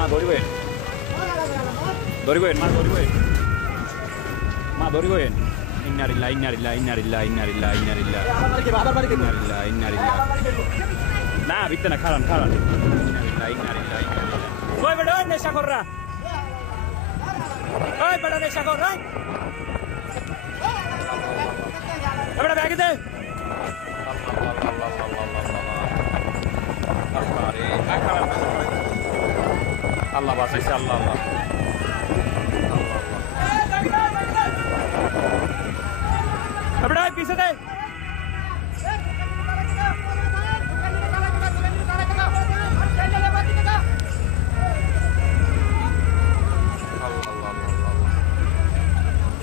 মা ধরিবেন ধরিবেন মা ধরিবেন মা ধরিবেন ইন্নারিল্লাহ ইন্নারিল্লাহ ইন্নারিল্লাহ ইন্নারিল্লাহ ইন্নারিল্লাহ ইন্নারিল্লাহ ইন্নারিল্লাহ না বিতে না খারান খারান ইন্নারিল্লাহ ইন্নারিল্লাহ ইন্নারিল্লাহ ওই বেটা নেশা কররা ওই বেটা নেশা কর রাই বেটা ব্যাগে দে আল্লাহ বাঁচাইছে আল্লাহ আল্লাহ বেটা পিছে দে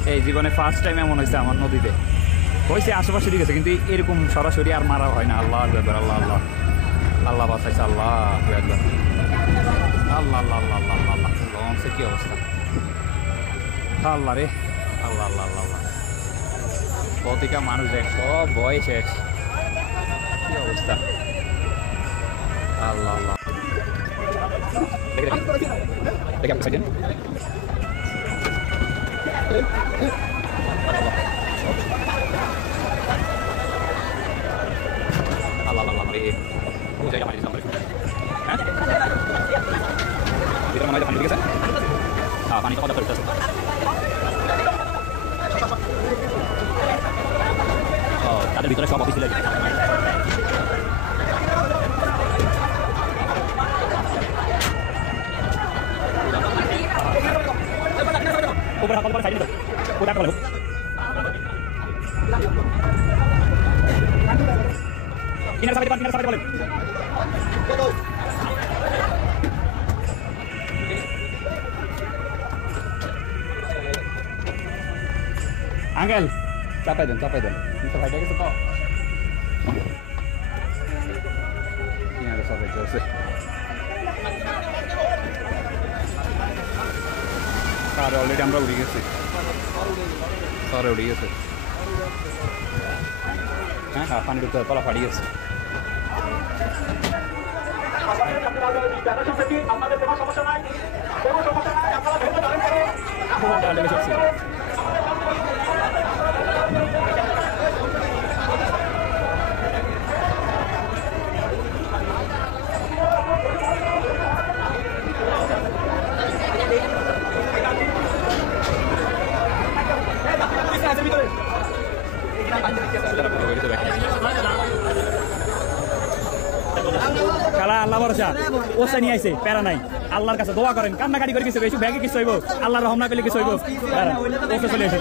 এই জীবনে ফার্স্ট টাইম এমন হয়েছে আমার নদীতে হয়েছে আশেপাশে দিকে কিন্তু এরকম সরাসরি আর মারা হয় না আল্লাহ আকবার আল্লাহ আল্লাহ আল্লাহ বাঁচাইছে আল্লাহ আকবার আল্লাহ আল্লাহ আল্লাহ আল্লাহ আল্লাহ লঞ্চের কি অবস্থা আল্লাহ রে আল্লাহ আল্লাহ আল্লাহ আল্লাহ প্রতিটা মানুষ এক সব ভয় শেষ কি অবস্থা আল্লাহ আল্লাহ দেখে আপনি Allah Allah Allah ini saya jangan disampai kita mau aja panik dikit ah panik itu ada terus oh ada ভিতরে সব অফিস লাগে ऊपर हाथ ऊपर साइड में उधर कर लो किनारे साइड बोले आंगल चापाई दें तो फाइट है तो किनारे सब है जोर से सारे ऑलरेडी আমরা উড়ে গেছে সারে উড়ে গেছে হ্যাঁ হ্যাঁ পানির উপরে তলা ফাটি গেছে আমাদের কোনো সমস্যা নাই আপনারা ভেতরে দাঁড়ান খালা আল্লাহ ভরসা ওসা নিয়ে আইছে প্যারা নাই আল্লাহর কাছে দোয়া করেন কান্নাকাটি করে কিছু ব্যাগে কিছু হইব আল্লাহর রহম না পেলে কিছু হইব চলে এসে